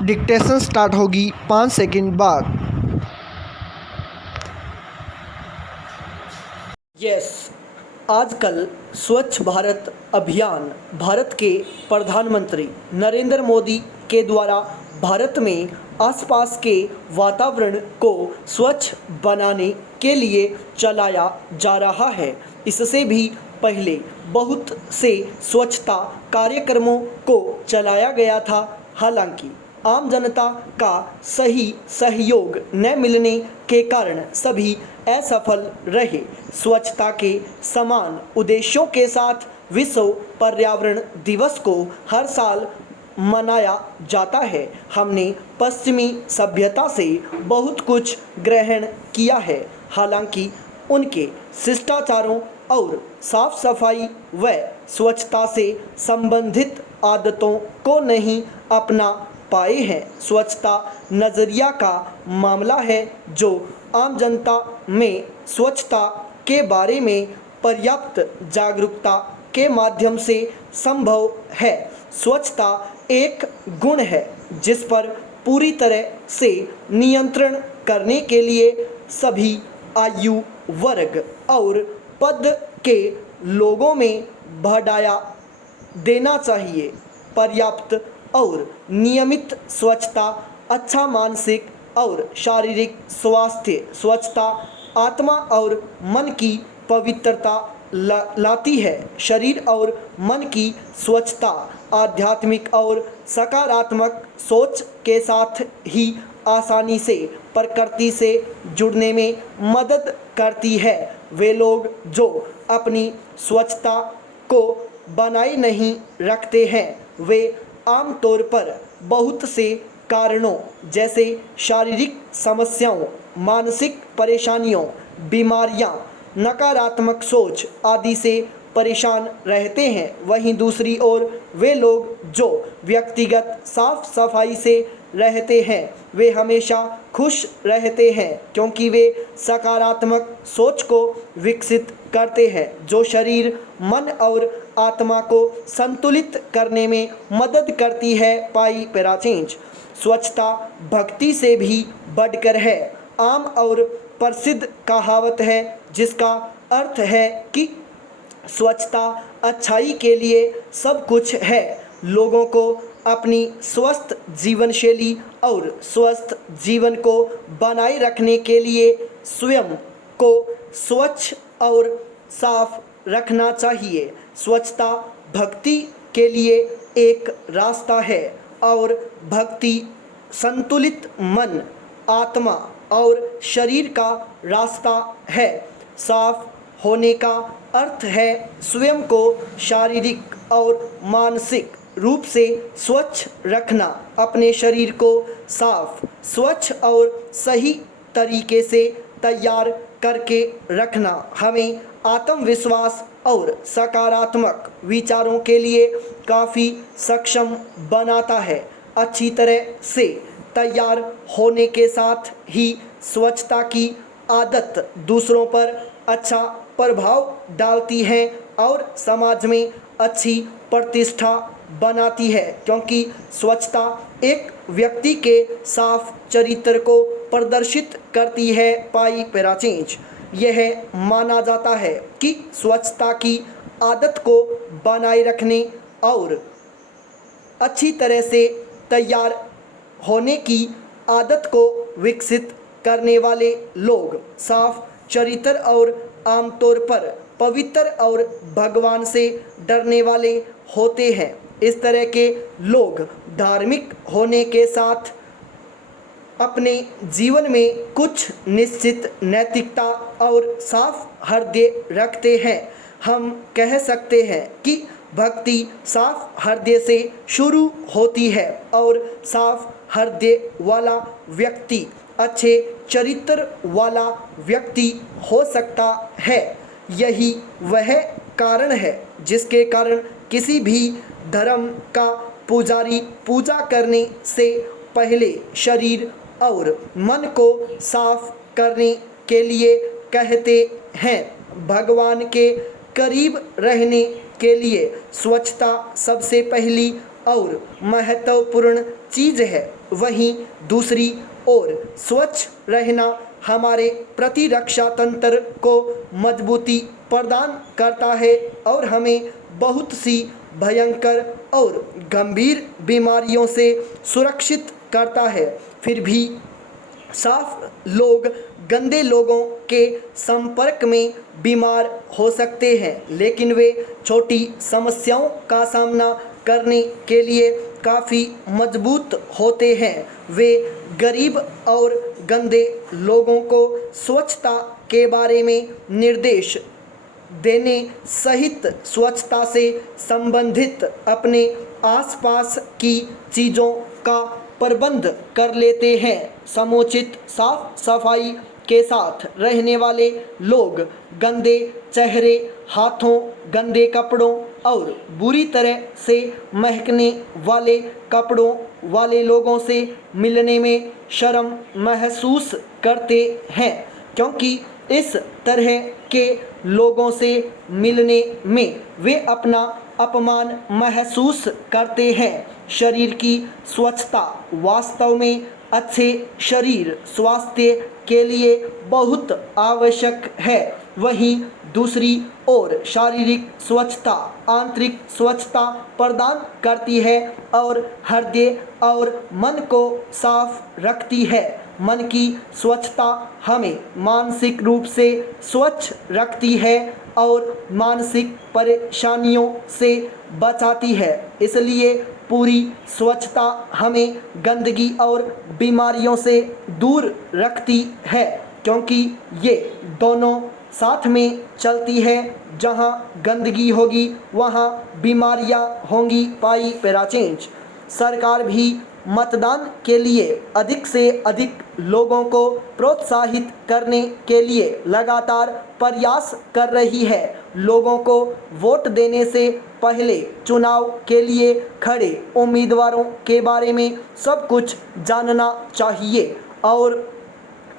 Dictation start होगी 5 second बाद। Yes, आजकल स्वच्छ भारत अभियान भारत के प्रधानमंत्री नरेंद्र मोदी के द्वारा भारत में आसपास के वातावरण को स्वच्छ बनाने के लिए चलाया जा रहा है। इससे भी पहले बहुत से स्वच्छता कार्यक्रमों को चलाया गया था, हालांकि आम जनता का सही सहयोग न मिलने के कारण सभी असफल रहे। स्वच्छता के समान उद्देश्यों के साथ विश्व पर्यावरण दिवस को हर साल मनाया जाता है। हमने पश्चिमी सभ्यता से बहुत कुछ ग्रहण किया है, हालांकि उनके शिष्टाचारों और साफ सफाई व स्वच्छता से संबंधित आदतों को नहीं अपना पाए हैं। स्वच्छता नज़रिया का मामला है जो आम जनता में स्वच्छता के बारे में पर्याप्त जागरूकता के माध्यम से संभव है। स्वच्छता एक गुण है जिस पर पूरी तरह से नियंत्रण करने के लिए सभी आयु वर्ग और पद के लोगों में बढ़ाया देना चाहिए। पर्याप्त और नियमित स्वच्छता अच्छा मानसिक और शारीरिक स्वास्थ्य, स्वच्छता आत्मा और मन की पवित्रता लाती है। शरीर और मन की स्वच्छता आध्यात्मिक और सकारात्मक सोच के साथ ही आसानी से प्रकृति से जुड़ने में मदद करती है। वे लोग जो अपनी स्वच्छता को बनाए नहीं रखते हैं वे आमतौर पर बहुत से कारणों जैसे शारीरिक समस्याओं, मानसिक परेशानियों, बीमारियां, नकारात्मक सोच आदि से परेशान रहते हैं। वहीं दूसरी ओर वे लोग जो व्यक्तिगत साफ सफाई से रहते हैं वे हमेशा खुश रहते हैं क्योंकि वे सकारात्मक सोच को विकसित करते हैं जो शरीर, मन और आत्मा को संतुलित करने में मदद करती है। पाई पैराचेंज स्वच्छता भक्ति से भी बढ़कर है। आम और प्रसिद्ध कहावत है जिसका अर्थ है कि स्वच्छता अच्छाई के लिए सब कुछ है। लोगों को अपनी स्वस्थ जीवन शैली और स्वस्थ जीवन को बनाए रखने के लिए स्वयं को स्वच्छ और साफ रखना चाहिए। स्वच्छता भक्ति के लिए एक रास्ता है और भक्ति संतुलित मन, आत्मा और शरीर का रास्ता है। साफ होने का अर्थ है स्वयं को शारीरिक और मानसिक रूप से स्वच्छ रखना, अपने शरीर को साफ, स्वच्छ और सही तरीके से तैयार करके रखना हमें आत्मविश्वास और सकारात्मक विचारों के लिए काफ़ी सक्षम बनाता है। अच्छी तरह से तैयार होने के साथ ही स्वच्छता की आदत दूसरों पर अच्छा प्रभाव डालती है और समाज में अच्छी प्रतिष्ठा बनाती है क्योंकि स्वच्छता एक व्यक्ति के साफ चरित्र को प्रदर्शित करती है। पाई पैराचेंज यह माना जाता है कि स्वच्छता की आदत को बनाए रखने और अच्छी तरह से तैयार होने की आदत को विकसित करने वाले लोग साफ चरित्र और आमतौर पर पवित्र और भगवान से डरने वाले होते हैं। इस तरह के लोग धार्मिक होने के साथ अपने जीवन में कुछ निश्चित नैतिकता और साफ हृदय रखते हैं। हम कह सकते हैं कि भक्ति साफ हृदय से शुरू होती है और साफ हृदय वाला व्यक्ति अच्छे चरित्र वाला व्यक्ति हो सकता है। यही वह कारण है जिसके कारण किसी भी धर्म का पुजारी पूजा करने से पहले शरीर और मन को साफ करने के लिए कहते हैं। भगवान के करीब रहने के लिए स्वच्छता सबसे पहली और महत्वपूर्ण चीज़ है, वहीं दूसरी ओर स्वच्छ रहना हमारे प्रतिरक्षा तंत्र को मजबूती प्रदान करता है और हमें बहुत सी भयंकर और गंभीर बीमारियों से सुरक्षित करता है। फिर भी साफ लोग गंदे लोगों के संपर्क में बीमार हो सकते हैं, लेकिन वे छोटी समस्याओं का सामना करने के लिए काफ़ी मजबूत होते हैं। वे गरीब और गंदे लोगों को स्वच्छता के बारे में निर्देश देने सहित स्वच्छता से संबंधित अपने आसपास की चीज़ों का प्रबंध कर लेते हैं। समुचित साफ सफाई के साथ रहने वाले लोग गंदे चेहरे, हाथों, गंदे कपड़ों और बुरी तरह से महकने वाले कपड़ों वाले लोगों से मिलने में शर्म महसूस करते हैं, क्योंकि इस तरह के लोगों से मिलने में वे अपना अपमान महसूस करते हैं। शरीर की स्वच्छता वास्तव में अच्छे शरीर स्वास्थ्य के लिए बहुत आवश्यक है। वहीं दूसरी ओर शारीरिक स्वच्छता आंतरिक स्वच्छता प्रदान करती है और हृदय और मन को साफ रखती है। मन की स्वच्छता हमें मानसिक रूप से स्वच्छ रखती है और मानसिक परेशानियों से बचाती है। इसलिए पूरी स्वच्छता हमें गंदगी और बीमारियों से दूर रखती है, क्योंकि ये दोनों साथ में चलती है। जहाँ गंदगी होगी वहाँ बीमारियाँ होंगी। पाई पैरा चेंज। सरकार भी मतदान के लिए अधिक से अधिक लोगों को प्रोत्साहित करने के लिए लगातार प्रयास कर रही है। लोगों को वोट देने से पहले चुनाव के लिए खड़े उम्मीदवारों के बारे में सब कुछ जानना चाहिए और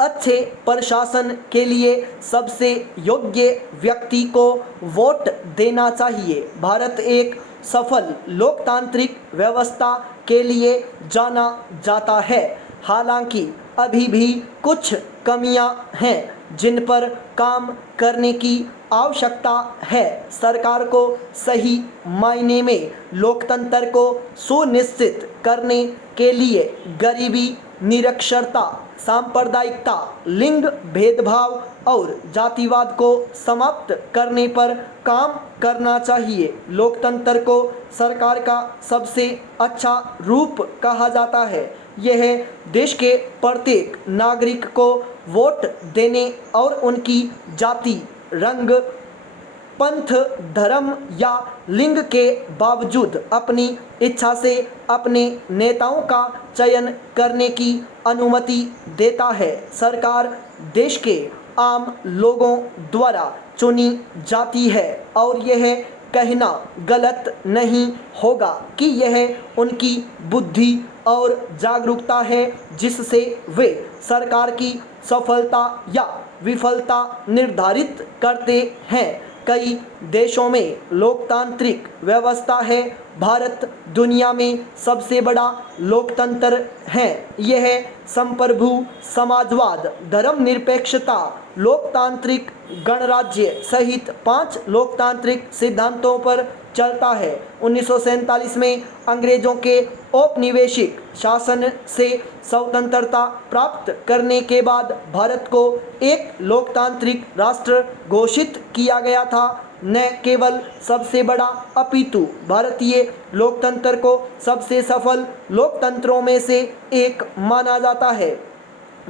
अच्छे प्रशासन के लिए सबसे योग्य व्यक्ति को वोट देना चाहिए। भारत एक सफल लोकतांत्रिक व्यवस्था के लिए जाना जाता है, हालांकि अभी भी कुछ कमियां हैं जिन पर काम करने की आवश्यकता है। सरकार को सही मायने में लोकतंत्र को सुनिश्चित करने के लिए गरीबी, निरक्षरता, सांप्रदायिकता, लिंग भेदभाव और जातिवाद को समाप्त करने पर काम करना चाहिए। लोकतंत्र को सरकार का सबसे अच्छा रूप कहा जाता है। यह देश के प्रत्येक नागरिक को वोट देने और उनकी जाति, रंग, पंथ, धर्म या लिंग के बावजूद अपनी इच्छा से अपने नेताओं का चयन करने की अनुमति देता है। सरकार देश के आम लोगों द्वारा चुनी जाती है और यह कहना गलत नहीं होगा कि यह उनकी बुद्धि और जागरूकता है जिससे वे सरकार की सफलता या विफलता निर्धारित करते हैं। कई देशों में लोकतांत्रिक व्यवस्था है। भारत दुनिया में सबसे बड़ा लोकतंत्र है। यह संप्रभु समाजवाद, धर्मनिरपेक्षता, लोकतांत्रिक गणराज्य सहित 5 लोकतांत्रिक सिद्धांतों पर चलता है। 1947 में अंग्रेजों के औपनिवेशिक शासन से स्वतंत्रता प्राप्त करने के बाद भारत को एक लोकतांत्रिक राष्ट्र घोषित किया गया था। न केवल सबसे बड़ा अपितु भारतीय लोकतंत्र को सबसे सफल लोकतंत्रों में से एक माना जाता है।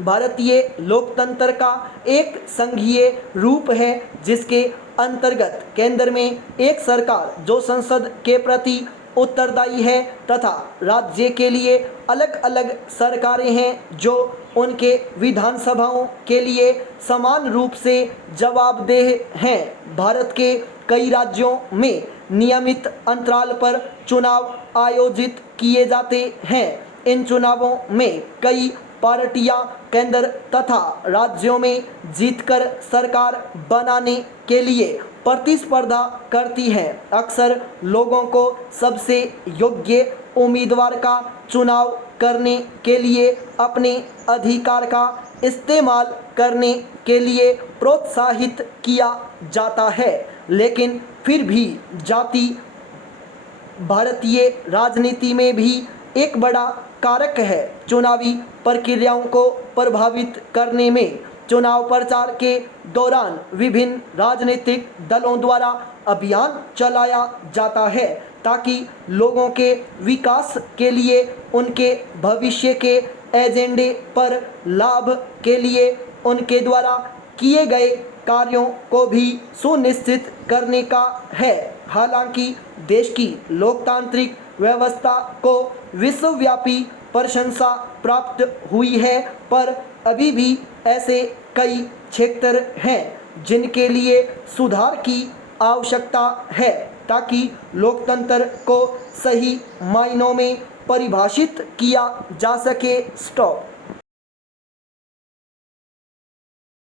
भारतीय लोकतंत्र का एक संघीय रूप है जिसके अंतर्गत केंद्र में एक सरकार जो संसद के प्रति उत्तरदायी है तथा राज्य के लिए अलग अलग सरकारें हैं जो उनके विधानसभाओं के लिए समान रूप से जवाबदेह हैं। भारत के कई राज्यों में नियमित अंतराल पर चुनाव आयोजित किए जाते हैं। इन चुनावों में कई पार्टियां केंद्र तथा राज्यों में जीतकर सरकार बनाने के लिए प्रतिस्पर्धा करती हैं। अक्सर लोगों को सबसे योग्य उम्मीदवार का चुनाव करने के लिए अपने अधिकार का इस्तेमाल करने के लिए प्रोत्साहित किया जाता है, लेकिन फिर भी जाति भारतीय राजनीति में भी एक बड़ा कारक है। चुनावी प्रक्रियाओं को प्रभावित करने में चुनाव प्रचार के दौरान विभिन्न राजनीतिक दलों द्वारा अभियान चलाया जाता है ताकि लोगों के विकास के लिए, उनके भविष्य के एजेंडे पर लाभ के लिए उनके द्वारा किए गए कार्यों को भी सुनिश्चित करने का है। हालांकि देश की लोकतांत्रिक व्यवस्था को विश्वव्यापी प्रशंसा प्राप्त हुई है, पर अभी भी ऐसे कई क्षेत्र हैं जिनके लिए सुधार की आवश्यकता है ताकि लोकतंत्र को सही मायनों में परिभाषित किया जा सके। स्टॉप।